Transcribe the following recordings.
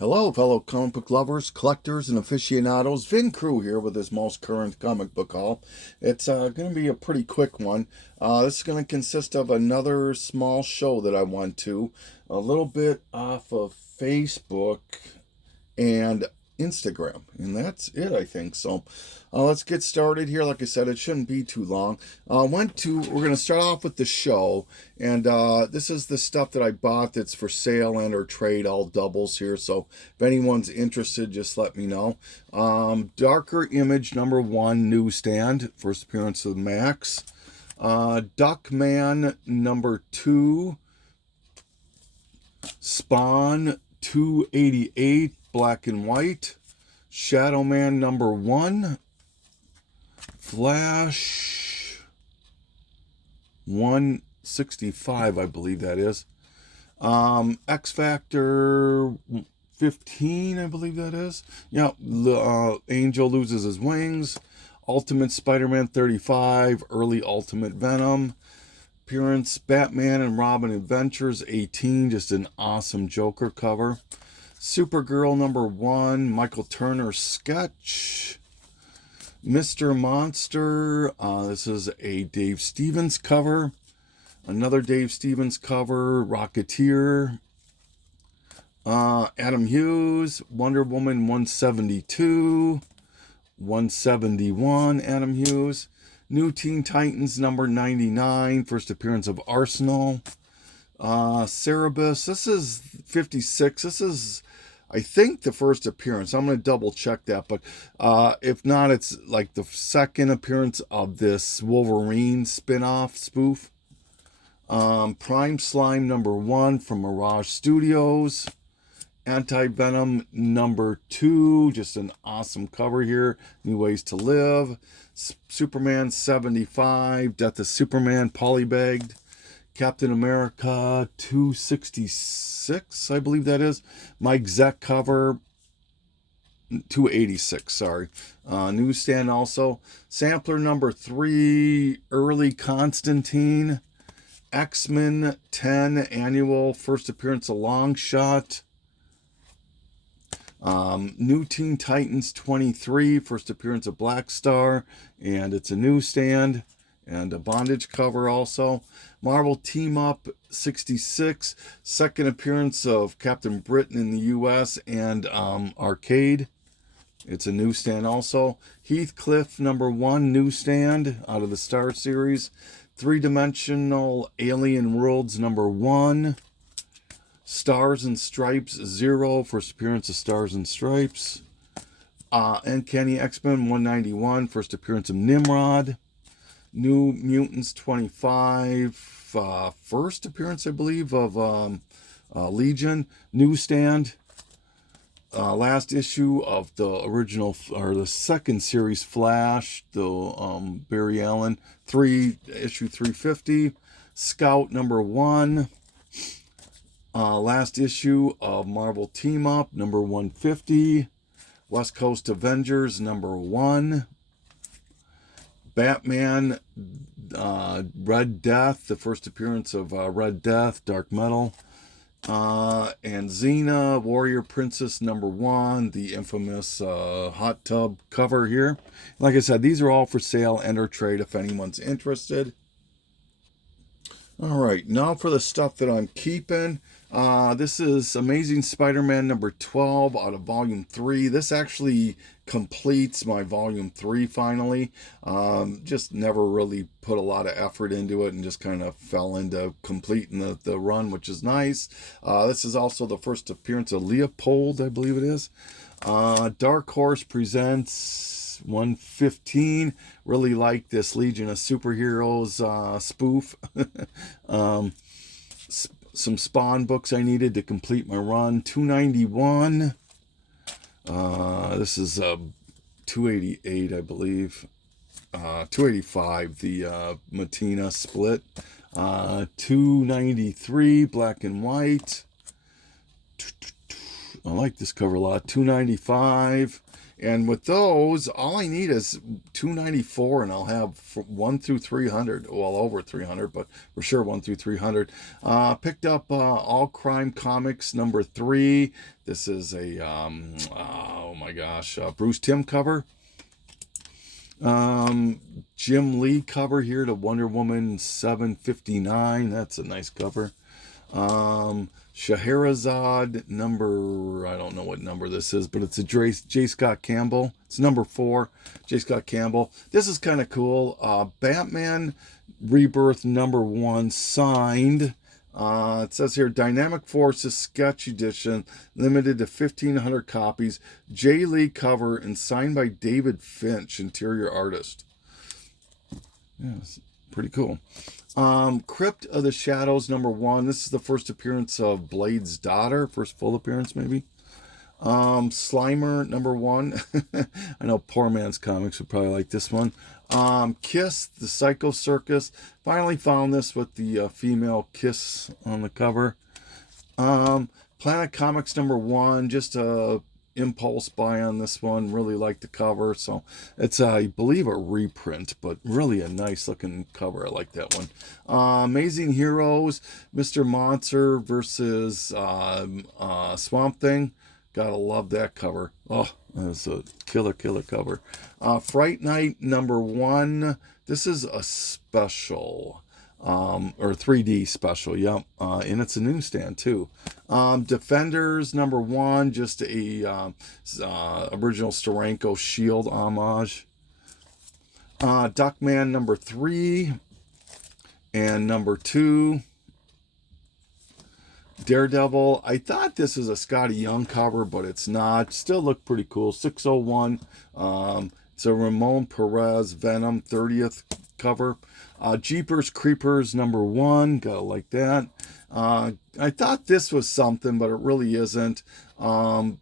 Hello, fellow comic book lovers, collectors, and aficionados. Vin Crew here with his most current comic book haul. It's going to be a pretty quick one. This is going to consist of another small show that I went to, a little bit off of Facebook and Instagram, and that's it, I think. So let's get started here. Like I said, it shouldn't be too long. We're going to start off with the show, and this is the stuff that I bought that's for sale and or trade, all doubles here. So if anyone's interested, just let me know. Darker Image #1 newsstand, first appearance of Max. Duckman #2, Spawn 288, black and white. Shadow Man #1. Flash 165, I believe that is. X Factor 15, I believe that is. Yeah, Angel loses his wings. Ultimate Spider-Man 35, early Ultimate Venom. Appearance Batman and Robin Adventures 18, just an awesome Joker cover. Supergirl #1, Michael Turner sketch. Mr. Monster, this is a Dave Stevens cover. Another Dave Stevens cover, Rocketeer. Adam Hughes, Wonder Woman 172. 171, Adam Hughes. New Teen Titans #99, first appearance of Arsenal. Cerebus, this is 56. This is, I think, the first appearance. I'm going to double check that, but if not, it's like the second appearance of this Wolverine spin-off spoof. Prime Slime #1 from Mirage Studios. Anti-Venom #2, just an awesome cover here. New Ways to Live. Superman 75, Death of Superman polybagged. Captain America 266, I believe that is. Mike Zeck cover 286, sorry. Newsstand also. Sampler #3, early Constantine. X-Men 10 annual, first appearance of Longshot. New Teen Titans 23, first appearance of Black Star, and it's a newsstand and a bondage cover also. Marvel Team Up 66, second appearance of Captain Britain in the US and Arcade. It's a newsstand also. Heathcliff #1 newsstand out of the Star series. Three-dimensional Alien Worlds #1. Stars and Stripes 0, first appearance of Stars and Stripes. Uncanny X-Men 191, first appearance of Nimrod. New Mutants 25, first appearance, I believe, of Legion. Newsstand. Last issue of the original, or the second series Flash, the Barry Allen, issue 350. Scout #1. Last issue of Marvel Team Up, #150. West Coast Avengers #1. Batman, Red Death, the first appearance of Red Death, Dark Metal. And Xena, Warrior Princess #1, the infamous hot tub cover here. Like I said, these are all for sale and or trade if anyone's interested. All right, now for the stuff that I'm keeping. This is Amazing Spider-Man #12 out of Volume 3. This actually completes my Volume 3 finally. Just never really put a lot of effort into it and just kind of fell into completing the run, which is nice. This is also the first appearance of Leopold, I believe it is. Dark Horse presents 115. Really like this Legion of Superheroes spoof. Some Spawn books I needed to complete my run. 291. This is 288, I believe. 285, the Matina split. 293, black and white. I like this cover a lot. 295. And with those, all I need is 294, and I'll have 1 through 300. Well, over 300, but for sure 1 through 300. Picked up All Crime Comics number 3. This is a oh my gosh, Bruce Timm cover. Jim Lee cover here to Wonder Woman 759. That's a nice cover. Scheherazade number, I don't know what number this is, but it's a J. Scott Campbell. It's number 4, J. Scott Campbell. This is kind of cool. Batman Rebirth number 1 signed. It says here, Dynamic Forces Sketch Edition, limited to 1,500 copies. J. Lee cover and signed by David Finch, interior artist. Yeah, it's pretty cool. Crypt of the Shadows number 1. This is the first appearance of Blade's daughter. First full appearance, maybe. Slimer number 1. I know Poor Man's Comics would probably like this one. Kiss, the Psycho Circus. Finally found this with the female Kiss on the cover. Planet Comics number 1. Just a impulse buy on this one. Really like the cover. So it's, I believe, a reprint, but really a nice looking cover. I like that one. Amazing Heroes, Mr. Monster versus Swamp Thing. Gotta love that cover. Oh, that's a killer cover. Fright Night number 1. This is a special, or 3D special, yep. And it's a newsstand too. Defenders number 1, just a original Steranko shield homage. Duckman number 3 and number 2. Daredevil. I thought this was a Scotty Young cover, but it's not. Still look pretty cool. 601. It's a Ramon Perez Venom 30th cover. Jeepers Creepers number 1. Gotta like that. I thought this was something, but it really isn't. Ghostbusters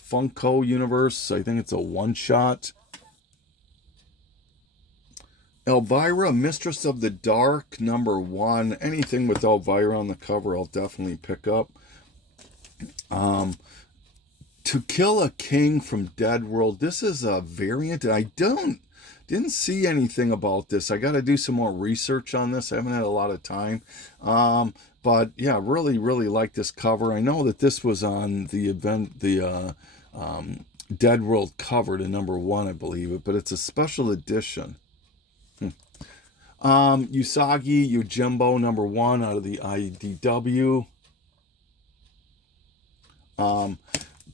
Funko Universe. I think it's a one-shot. Elvira, Mistress of the Dark, number 1. Anything with Elvira on the cover, I'll definitely pick up. To Kill a King from Dead World. This is a variant, and I didn't see anything about this. I got to do some more research on this. I haven't had a lot of time. But yeah, really like this cover. I know that this was on the event, the Dead World cover to number 1, I believe, but it's a special edition. Usagi Yojimbo number 1 out of the IDW.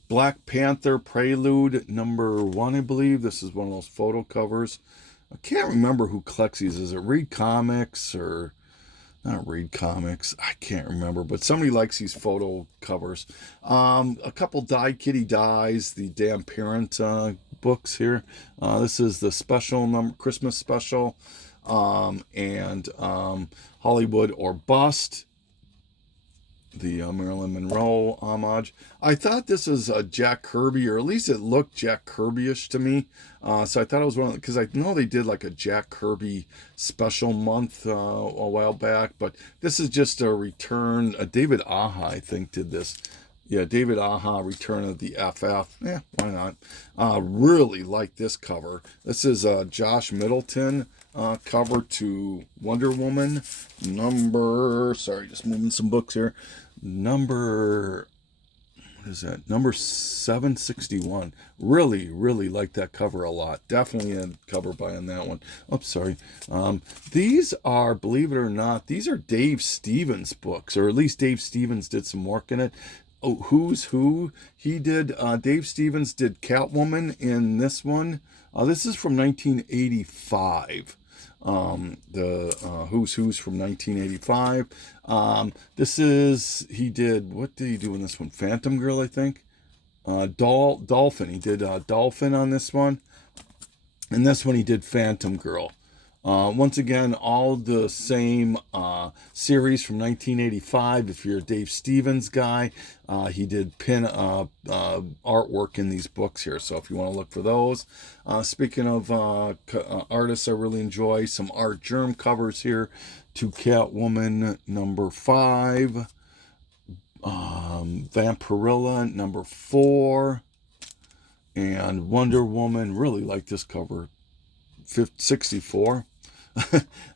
Black Panther Prelude number 1, I believe. This is one of those photo covers. I can't remember who collects these. Is it Reed Comics or not Reed Comics? I can't remember, but somebody likes these photo covers. A couple Die Kitty Dies, the Damn Parent books here. This is the special Christmas special. And Hollywood or Bust, the Marilyn Monroe homage. I thought this was a Jack Kirby, or at least it looked Jack Kirby-ish to me. So I thought it was one of, because I know they did like a Jack Kirby special month a while back, but this is just a return. David Aja, I think, did this. Yeah, David Aja, Return of the FF. Yeah, why not? Really like this cover. This is Josh Middleton cover to Wonder Woman number, sorry, just moving some books here. Number, what is that? Number 761. Really like that cover a lot. Definitely a cover buy on that one. Oops, sorry. These are, believe it or not, these are Dave Stevens books, or at least Dave Stevens did some work in it. Oh, Who's Who? He did, Dave Stevens did Catwoman in this one. This is from 1985. The Who's from 1985. This is, he did, what did he do in this one? Phantom Girl, I think. Dolphin. He did Dolphin on this one. And this one he did Phantom Girl. Once again, all the same series from 1985. If you're a Dave Stevens guy, he did pin artwork in these books here. So if you want to look for those. Speaking of artists I really enjoy, some Art Germ covers here to Catwoman number 5. Vampirilla number 4. And Wonder Woman, really like this cover. 64.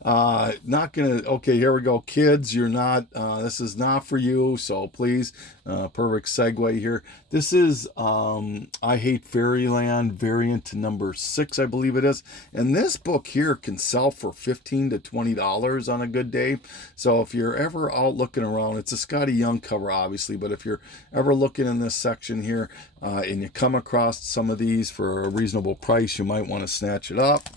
Not gonna, okay, here we go. Kids, you're not, this is not for you, so please, perfect segue here. This is I Hate Fairyland variant number 6, I believe it is. And this book here can sell for $15 to $20 on a good day. So if you're ever out looking around, it's a Scotty Young cover, obviously, but if you're ever looking in this section here and you come across some of these for a reasonable price, you might want to snatch it up.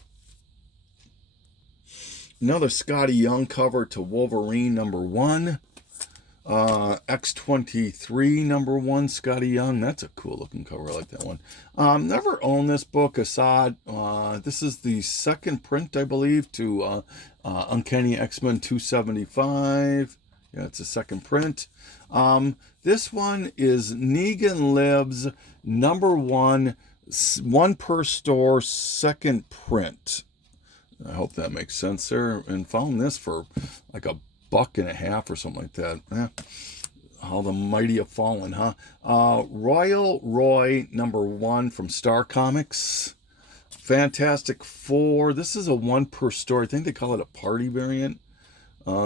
Another Scotty Young cover to Wolverine number 1. X-23 number 1, Scotty Young. That's a cool looking cover. I like that one. Never owned this book, Assad. This is the second print, I believe, to Uncanny X-Men 275. Yeah, it's a second print. This one is Negan Lives number 1, one per store, second print. I hope that makes sense there. And found this for like $1.50 or something like that. How the mighty have fallen, huh? Royal Roy number 1 from Star Comics. Fantastic Four. This is a one per store. I think they call it a party variant.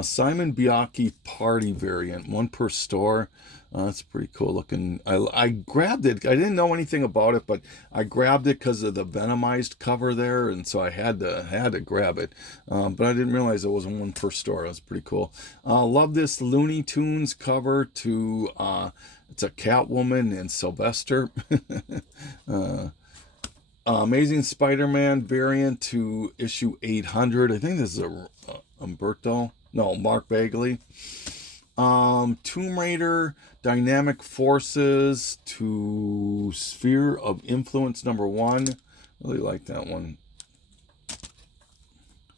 Simon Biocchi party variant, one per store. That's pretty cool looking. I grabbed it. I didn't know anything about it, but I grabbed it because of the Venomized cover there, and so I had to grab it. But I didn't realize it was a one per store. That's pretty cool. Love this Looney Tunes cover to. It's a Catwoman and Sylvester. Amazing Spider-Man variant to issue 800. I think this is Mark Bagley. Tomb Raider Dynamic Forces to Sphere of Influence number 1. Really like that one.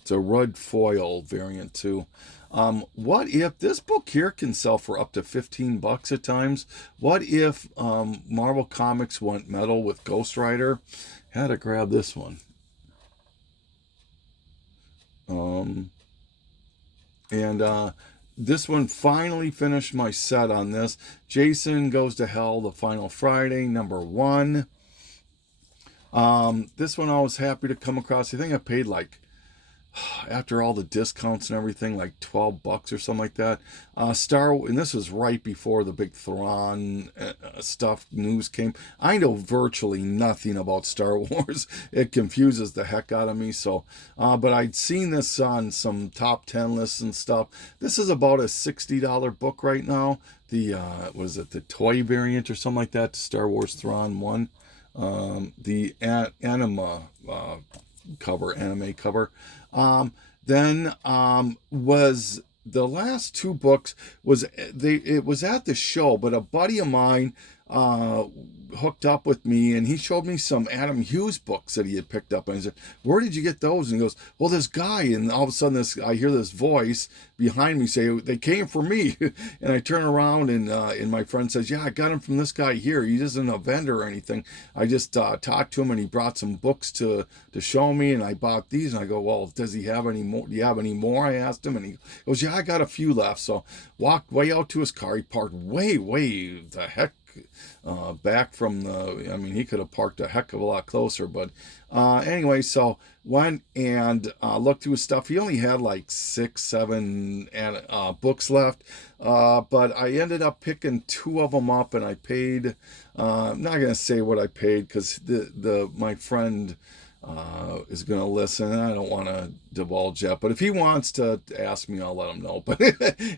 It's a Rudd foil variant too. What if this book here can sell for up to $15 at times? What if Marvel Comics went metal with Ghost Rider? Had to grab this one. This one finally finished my set on this. Jason Goes to Hell, The Final Friday, number 1. This one I was happy to come across. I think I paid like, after all the discounts and everything, like $12 or something like that. And this was right before the big Thrawn stuff news came. I know virtually nothing about Star Wars. It confuses the heck out of me. So, but I'd seen this on some top 10 lists and stuff. This is about a $60 book right now. The the toy variant or something like that? Star Wars Thrawn 1. The anime cover. Then was the last two books it was at the show, but a buddy of mine hooked up with me, and he showed me some Adam Hughes books that he had picked up, and I said, "Where did you get those?" And he goes, "Well, this guy," and all of a sudden I hear this voice behind me say, "They came for me." And I turn around, and my friend says, "Yeah, I got them from this guy here. He isn't a vendor or anything. I just talked to him, and he brought some books to show me, and I bought these." And I go, "Well, does he have any more? Do you have any more?" I asked him, and he goes, "Yeah, I got a few left." So walked way out to his car. He parked way the heck back from he could have parked a heck of a lot closer, but anyway, so went and looked through his stuff. He only had like 6-7 books left, but I ended up picking 2 of them up, and I paid, I'm not gonna say what I paid because my friend is going to listen, and I don't want to divulge that, but if he wants to ask me, I'll let him know. But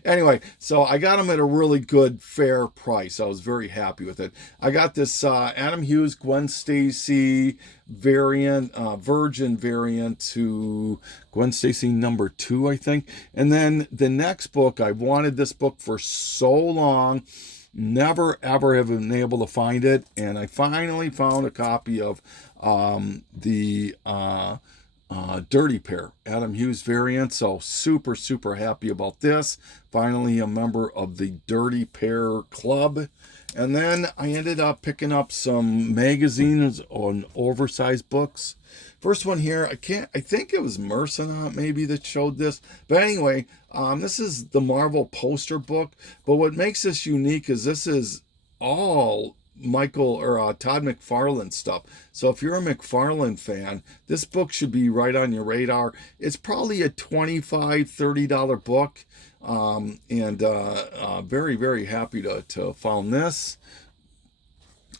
anyway, so I got him at a really good, fair price. I was very happy with it. I got this Adam Hughes, Gwen Stacy variant, Virgin variant to Gwen Stacy number 2, I think. And then the next book, I wanted this book for so long, never ever have been able to find it, and I finally found a copy of the Dirty Pair Adam Hughes variant. So super happy about this. Finally a member of the Dirty Pair Club. And then I ended up picking up some magazines on oversized books. First one here, I think it was Mercenant maybe that showed this. But anyway, this is the Marvel poster book. But what makes this unique is this is all Michael or Todd McFarlane stuff. So if you're a McFarlane fan, this book should be right on your radar. It's probably a $25-$30 book. And very, very happy to found this.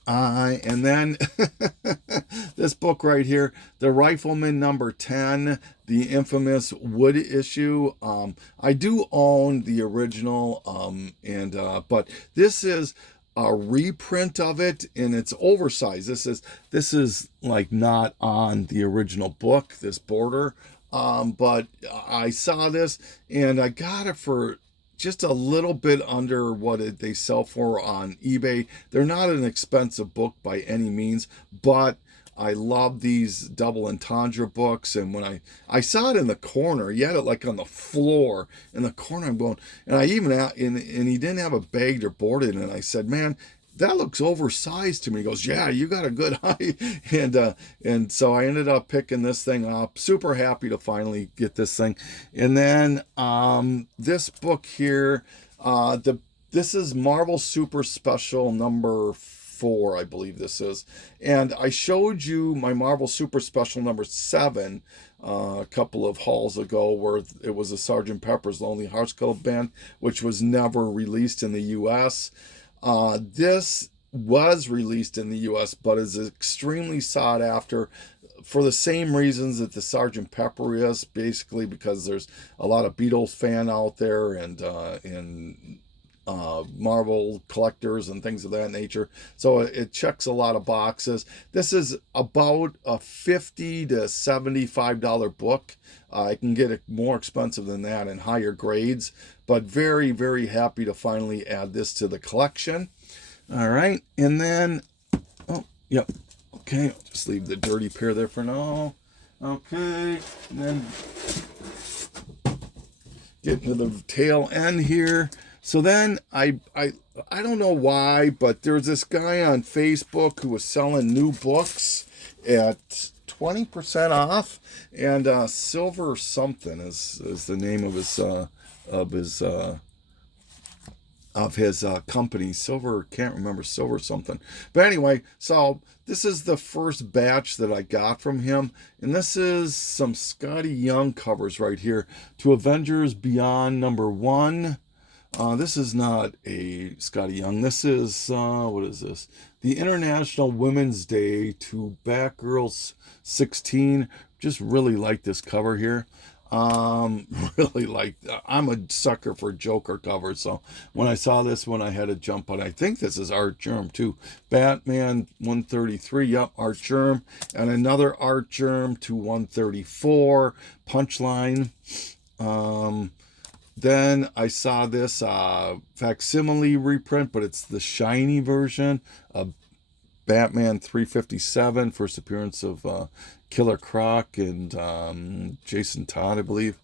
And then this book right here, The Rifleman number 10, the infamous wood issue. I do own the original, but this is a reprint of it, and it's oversized. This is like not on the original book, this border. But I saw this and I got it for just a little bit under what they sell for on eBay. They're not an expensive book by any means, but I love these double entendre books. And when I saw it in the corner, he had it like on the floor in the corner. I'm going, and I even and he didn't have a bagged or boarded, and I said, man, that looks oversized to me. He goes, yeah, you got a good eye. And so I ended up picking this thing up. Super happy to finally get this thing. And then this book here, this is Marvel Super Special number 4, I believe this is. And I showed you my Marvel Super Special number 7 a couple of hauls ago, where it was a Sgt. Pepper's Lonely Hearts Club Band, which was never released in the U.S. This was released in the U.S., but is extremely sought after for the same reasons that the Sgt. Pepper is, basically because there's a lot of Beatles fan out there and Marvel collectors and things of that nature. So it checks a lot of boxes. This is about a $50 to $75 book. I can get it more expensive than that in higher grades, but very, very happy to finally add this to the collection. All right, and then, oh, yep, okay, I'll just leave the dirty pair there for now. Okay, and then getting to the tail end here. So then I don't know why, but there's this guy on Facebook who was selling new books at 20% off, and Silver something is the name of his company. Silver, can't remember, Silver something. But anyway, so this is the first batch that I got from him, and this is some Scotty Young covers right here. To Avengers Beyond number 1. This is not a Scotty Young. This is, what is this? The International Women's Day to Batgirl 16. Just really like this cover here. Really like, I'm a sucker for Joker covers. So when I saw this one, I had to jump on. I think this is Art Germ too. Batman 133. Yep, Art Germ. And another Art Germ to 134. Punchline. Then I saw this facsimile reprint, but it's the shiny version of Batman 357, first appearance of Killer Croc and Jason Todd, I believe.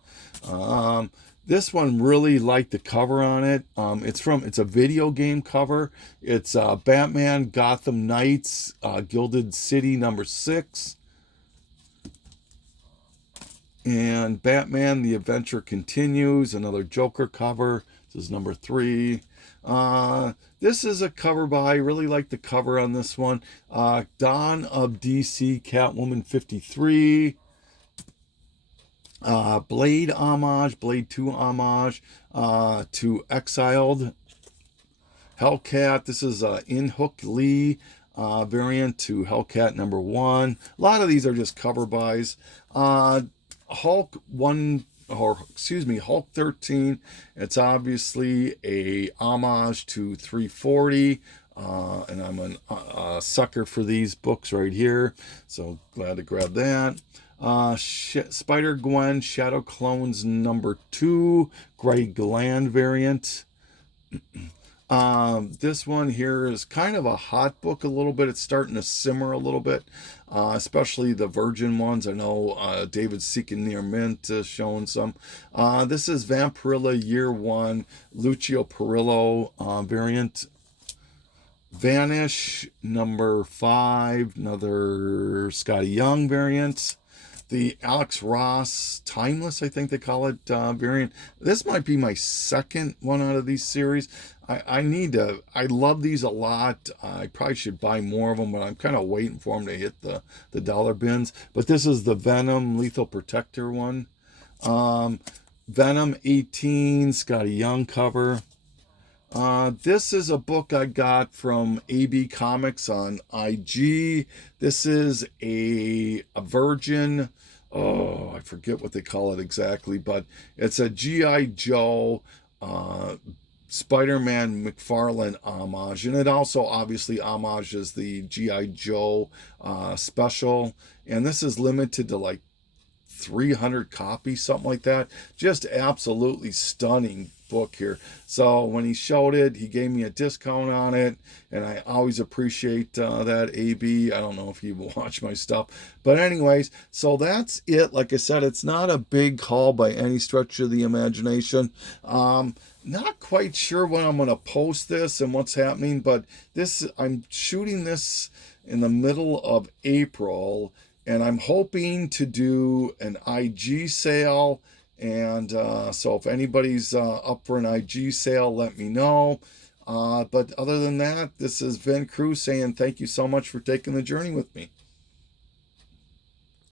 This one, really liked the cover on it. It's a video game cover. It's Batman Gotham Knights, Gilded City number 6. And Batman, The Adventure Continues, another Joker cover. This is number 3. This is a cover by, I really like the cover on this one. Dawn of DC, Catwoman 53. Blade homage, Blade 2 homage to Exiled. Hellcat, this is In Hook Lee variant to Hellcat number 1. A lot of these are just cover buys. Hulk 13. It's obviously a homage to 340, and I'm a sucker for these books right here, so glad to grab that. Spider-Gwen Shadow Clones number 2, Greg Land variant. This one here is kind of a hot book a little bit. It's starting to simmer a little bit, especially the Virgin ones. I know David Seeking Near Mint is showing some. This is Vampirilla Year 1, Lucio Perillo variant. Vanish number 5, another Scotty Young variant. The Alex Ross Timeless, I think they call it, variant. This might be my second one out of these series. I need to, I love these a lot. I probably should buy more of them, but I'm kind of waiting for them to hit the dollar bins. But this is the Venom Lethal Protector one. Um, Venom 18's got a young cover. This is a book I got from AB Comics on IG. This is a Virgin. Oh, I forget what they call it exactly, but it's a G.I. Joe Spider-Man McFarlane homage, and it also obviously homages the G.I. Joe special. And this is limited to like 300 copies, something like that. Just absolutely stunning book here. So when he showed it, he gave me a discount on it, and I always appreciate that, AB. I don't know if you watch my stuff, but anyways, so that's it. Like I said, it's not a big haul by any stretch of the imagination. Not quite sure when I'm going to post this and what's happening, but this, I'm shooting this in the middle of April, and I'm hoping to do an IG sale. And so if anybody's up for an IG sale, let me know. But other than that, this is Vin Cruz saying thank you so much for taking the journey with me.